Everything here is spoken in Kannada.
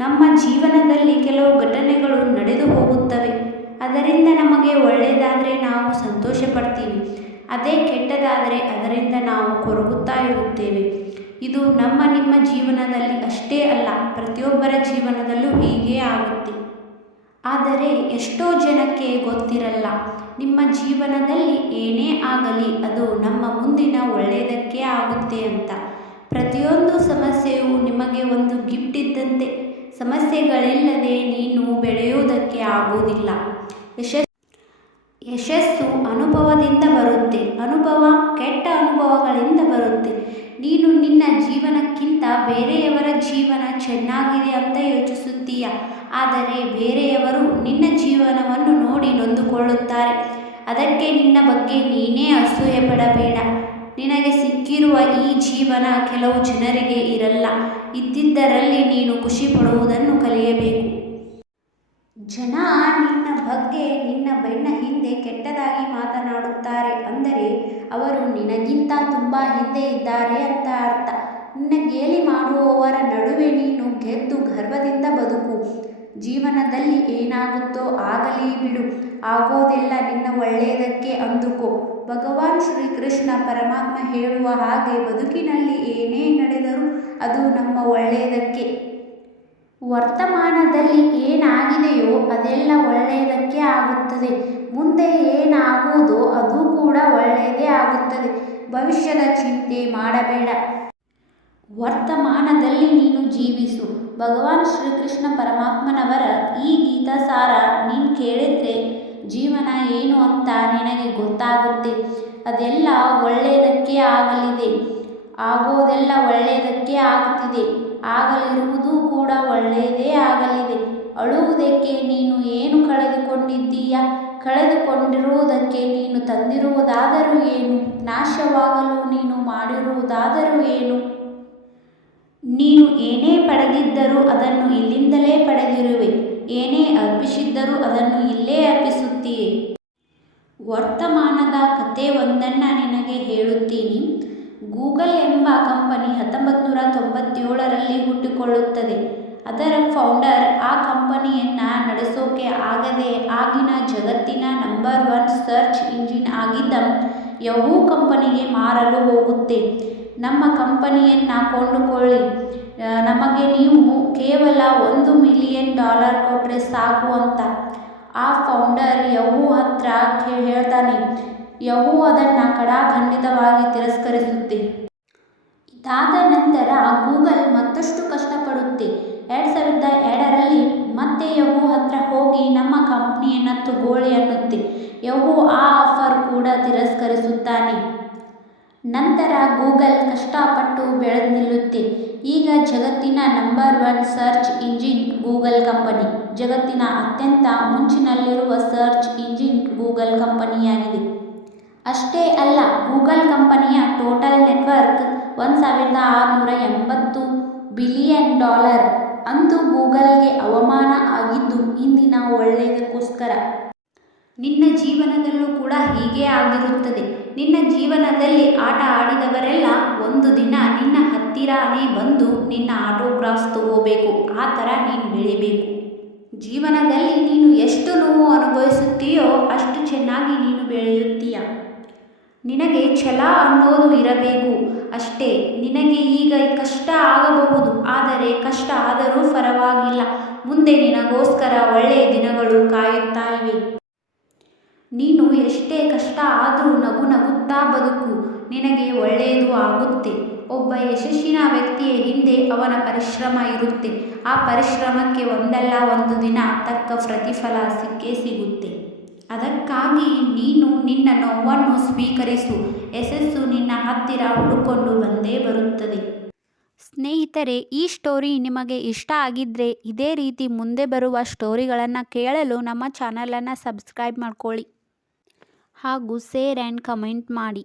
ನಮ್ಮ ಜೀವನದಲ್ಲಿ ಕೆಲವು ಘಟನೆಗಳು ನಡೆದು ಹೋಗುತ್ತವೆ. ಅದರಿಂದ ನಮಗೆ ಒಳ್ಳೆಯದಾದರೆ ನಾವು ಸಂತೋಷ ಪಡ್ತೀವಿ, ಅದೇ ಕೆಟ್ಟದಾದರೆ ಅದರಿಂದ ನಾವು ಕೊರಗುತ್ತಾ ಇರುತ್ತೇವೆ. ಇದು ನಿಮ್ಮ ಜೀವನದಲ್ಲಿ ಅಷ್ಟೇ ಅಲ್ಲ, ಪ್ರತಿಯೊಬ್ಬರ ಜೀವನದಲ್ಲೂ ಹೀಗೇ ಆಗುತ್ತೆ. ಆದರೆ ಎಷ್ಟೋ ಜನಕ್ಕೆ ಗೊತ್ತಿರಲ್ಲ, ನಿಮ್ಮ ಜೀವನದಲ್ಲಿ ಏನೇ ಆಗಲಿ ಅದು ನಮ್ಮ ಮುಂದಿನ ಒಳ್ಳೆಯದಕ್ಕೆ ಆಗುತ್ತೆ ಅಂತ. ಪ್ರತಿಯೊಂದು ಸಮಸ್ಯೆಯು ನಿಮಗೆ ಒಂದು ಗಿಫ್ಟ್ ಇದ್ದಂತೆ. ಸಮಸ್ಯೆಗಳಿಲ್ಲದೆ ನೀನು ಬೆಳೆಯುವುದಕ್ಕೆ ಆಗುವುದಿಲ್ಲ. ಯಶಸ್ಸು ಅನುಭವದಿಂದ ಬರುತ್ತೆ. ಅನುಭವ ಕೆಟ್ಟ ಅನುಭವಗಳಿಂದ ಬರುತ್ತೆ. ನೀನು ನಿನ್ನ ಜೀವನಕ್ಕಿಂತ ಬೇರೆಯವರ ಜೀವನ ಚೆನ್ನಾಗಿದೆ ಅಂತ ಯೋಚಿಸುತ್ತೀಯ, ಆದರೆ ಬೇರೆಯವರು ನಿನ್ನ ಜೀವನವನ್ನು ನೋಡಿ ನೊಂದುಕೊಳ್ಳುತ್ತಾರೆ. ಅದಕ್ಕೆ ನಿನ್ನ ಬಗ್ಗೆ ನೀನೇ ಅಸೂಯೆ ಪಡಬೇಡ. ನಿನಗೆ ಸಿಕ್ಕಿರುವ ಈ ಜೀವನ ಕೆಲವು ಜನರಿಗೆ ಇರಲ್ಲ. ಇದ್ದಿದ್ದರಲ್ಲಿ ನೀನು ಖುಷಿ ಪಡುವುದನ್ನು ಕಲಿಯಬೇಕು. ಜನ ನಿನ್ನ ಬಗ್ಗೆ ನಿನ್ನ ಬೆನ್ನ ಹಿಂದೆ ಕೆಟ್ಟದಾಗಿ ಮಾತನಾಡುತ್ತಾರೆ ಅಂದರೆ ಅವರು ನಿನಗಿಂತ ತುಂಬ ಹಿಂದೆ ಇದ್ದಾರೆ ಅಂತ ಅರ್ಥ. ನಿನ್ನ ಗೇಲಿ ಮಾಡುವವರ ನಡುವೆ ನೀನು ಗೆದ್ದು ಗರ್ವದಿಂದ ಬದುಕು. ಜೀವನದಲ್ಲಿ ಏನಾಗುತ್ತೋ ಆಗಲಿ ಬಿಡು, ಆಗೋದೆಲ್ಲ ನಿನ್ನ ಒಳ್ಳೆಯದಕ್ಕೆ ಅಂದುಕೋ. ಭಗವಾನ್ ಶ್ರೀಕೃಷ್ಣ ಪರಮಾತ್ಮ ಹೇಳುವ ಹಾಗೆ ಬದುಕಿನಲ್ಲಿ ಏನೇ ನಡೆದರೂ ಅದು ನಮ್ಮ ಒಳ್ಳೆಯದಕ್ಕೆ. ವರ್ತಮಾನದಲ್ಲಿ ಏನಾಗಿದೆಯೋ ಅದೆಲ್ಲ ಒಳ್ಳೆಯದಕ್ಕೆ ಆಗುತ್ತದೆ. ಮುಂದೆ ಏನಾಗುವುದೋ ಅದು ಕೂಡ ಒಳ್ಳೆಯದೇ ಆಗುತ್ತದೆ. ಭವಿಷ್ಯದ ಚಿಂತೆ ಮಾಡಬೇಡ. ವರ್ತಮಾನದಲ್ಲಿ ನೀನು ಜೀವಿಸು. ಭಗವಾನ್ ಶ್ರೀಕೃಷ್ಣ ಪರಮಾತ್ಮನವರ ಈ ಗೀತಾ ಸಾರ ನೀನು ಕೇಳಿದ್ರೆ ಜೀವನ ಏನು ಅಂತ ನಿನಗೆ ಗೊತ್ತಾಗುತ್ತೆ. ಅದೆಲ್ಲ ಒಳ್ಳೆಯದಕ್ಕೆ ಆಗಲಿದೆ, ಆಗೋದೆಲ್ಲ ಒಳ್ಳೆಯದಕ್ಕೆ ಆಗುತ್ತಿದೆ, ಆಗಲಿರುವುದು ಕೂಡ ಒಳ್ಳೆಯದೇ ಆಗಲಿದೆ. ಅಳುವುದಕ್ಕೆ ನೀನು ಏನು ಕಳೆದುಕೊಂಡಿದ್ದೀಯಾ? ಕಳೆದುಕೊಂಡಿರುವುದಕ್ಕೆ ನೀನು ತಂದಿರುವುದಾದರೂ ಏನು? ನಾಶವಾಗಲು ನೀನು ಮಾಡಿರುವುದಾದರೂ ಏನು? ನೀನು ಏನೇ ಪಡೆದಿದ್ದರೂ ಅದನ್ನು ಇಲ್ಲಿಂದಲೇ ಪಡೆದಿರುವೆ. ಏನೇ ಅರ್ಪಿಸಿದ್ದರೂ ಅದನ್ನು ಇಲ್ಲೇ ಅರ್ಪಿಸುತ್ತೀಯೆ. ವರ್ತಮಾನದ ಕಥೆ ಒಂದನ್ನು ನಿನಗೆ ಹೇಳುತ್ತೀನಿ. ಗೂಗಲ್ ಎಂಬ ಕಂಪನಿ 1997ರಲ್ಲಿ ಹುಟ್ಟಿಕೊಳ್ಳುತ್ತದೆ. ಅದರ ಫೌಂಡರ್ ಆ ಕಂಪನಿಯನ್ನು ನಡೆಸೋಕೆ ಆಗದೆ ಆಗಿನ ಜಗತ್ತಿನ ನಂಬರ್ 1 ಸರ್ಚ್ ಇಂಜಿನ್ ಆಗಿದ್ದ ಯಹೂ ಕಂಪನಿಗೆ ಮಾರಲು ಹೋಗುತ್ತೆ. ನಮ್ಮ ಕಂಪನಿಯನ್ನು ಕೊಂಡುಕೊಳ್ಳಿ, ನಮಗೆ ನೀವು ಕೇವಲ $1 ಮಿಲಿಯನ್ ಕೊಟ್ಟರೆ ಸಾಕು ಅಂತ ಆ ಫೌಂಡರ್ ಯಹೂ ಹತ್ರ ಹೇಳ್ತಾನೆ. ಯಹೂ ಅದನ್ನು ಖಡಾಖಂಡಿತವಾಗಿ ತಿರಸ್ಕರಿಸುತ್ತೆ. ಇದಾದ ನಂತರ ಗೂಗಲ್ ಮತ್ತಷ್ಟು ಕಷ್ಟಪಡುತ್ತೆ. 2002ರಲ್ಲಿ ಮತ್ತೆ ಯಹೂ ಹತ್ರ ಹೋಗಿ ನಮ್ಮ ಕಂಪ್ನಿಯನ್ನು ತಗೊಳ್ಳಿ ಅನ್ನುತ್ತೆ. ಯಹೂ ಆ ಆಫರ್ ಕೂಡ ತಿರಸ್ಕರಿಸುತ್ತಾನೆ. ನಂತರ ಗೂಗಲ್ ಕಷ್ಟಪಟ್ಟು ಬೆಳೆದು ನಿಲ್ಲುತ್ತೆ. ಈಗ ಜಗತ್ತಿನ number 1 search engine Google company. ಜಗತ್ತಿನ ಅತ್ಯಂತ ಮುಂಚಿನಲ್ಲಿರುವ ಸರ್ಚ್ ಇಂಜಿನ್ ಗೂಗಲ್ ಕಂಪನಿಯಾಗಿದೆ. ಅಷ್ಟೇ ಅಲ್ಲ, ಗೂಗಲ್ ಕಂಪನಿಯ ಟೋಟಲ್ ನೆಟ್ವರ್ಕ್ $1,680 ಬಿಲಿಯನ್. ಅಂದು ಗೂಗಲ್ಗೆ ಅವಮಾನ ಆಗಿದ್ದು ಇಂದಿನ ಒಳ್ಳೆಯದಕ್ಕೋಸ್ಕರ. ನಿನ್ನ ಜೀವನದಲ್ಲೂ ಕೂಡ ಹೀಗೆ ಆಗಿರುತ್ತದೆ. ನಿನ್ನ ಜೀವನದಲ್ಲಿ ಆಟ ಆಡಿದವರೆಲ್ಲ ಒಂದು ದಿನ ನಿನ್ನ ಹತ್ತಿರನೇ ಬಂದು ನಿನ್ನ ಆಟೋಗ್ರಾಫ್ಸ್ ತಗೋಬೇಕು. ಆ ಥರ ನೀನು ಬೆಳಿಬೇಕು. ಜೀವನದಲ್ಲಿ ನೀನು ಎಷ್ಟು ನೋವು ಅನುಭವಿಸುತ್ತೀಯೋ ಅಷ್ಟು ಚೆನ್ನಾಗಿ ನೀನು ಬೆಳೆಯುತ್ತೀಯ. ನಿನಗೆ ಛಲ ಅನ್ನೋದು ಇರಬೇಕು ಅಷ್ಟೇ. ನಿನಗೆ ಈಗ ಕಷ್ಟ ಆಗಬಹುದು, ಆದರೆ ಕಷ್ಟ ಆದರೂ ಪರವಾಗಿಲ್ಲ, ಮುಂದೆ ನಿನಗೋಸ್ಕರ ಒಳ್ಳೆಯ ದಿನಗಳು ಕಾಯುತ್ತಾ ಇವೆ. ನೀನು ಎಷ್ಟೇ ಕಷ್ಟ ಆದರೂ ನಗುತ್ತಾ ಬದುಕು, ನಿನಗೆ ಒಳ್ಳೆಯದು ಆಗುತ್ತೆ. ಒಬ್ಬ ಯಶಸ್ಸಿನ ವ್ಯಕ್ತಿಯ ಹಿಂದೆ ಅವನ ಪರಿಶ್ರಮ ಇರುತ್ತೆ. ಆ ಪರಿಶ್ರಮಕ್ಕೆ ಒಂದಲ್ಲ ಒಂದು ದಿನ ತಕ್ಕ ಪ್ರತಿಫಲ ಸಿಕ್ಕೇ ಸಿಗುತ್ತೆ. ಅದಕ್ಕಾಗಿ ನೀನು ನಿನ್ನ ನೋವನ್ನು ಸ್ವೀಕರಿಸು. ಯಶಸ್ಸು ನಿನ್ನ ಹತ್ತಿರ ಹುಡುಕೊಂಡು ಬಂದೇ ಬರುತ್ತದೆ. ಸ್ನೇಹಿತರೆ, ಈ ಸ್ಟೋರಿ ನಿಮಗೆ ಇಷ್ಟ ಆಗಿದ್ದರೆ ಇದೇ ರೀತಿ ಮುಂದೆ ಬರುವ ಸ್ಟೋರಿಗಳನ್ನು ಕೇಳಲು ನಮ್ಮ ಚಾನಲನ್ನು ಸಬ್ಸ್ಕ್ರೈಬ್ ಮಾಡ್ಕೊಳ್ಳಿ ಹಾಗೂ ಶೇರ್ ಆ್ಯಂಡ್ ಕಮೆಂಟ್ ಮಾಡಿ.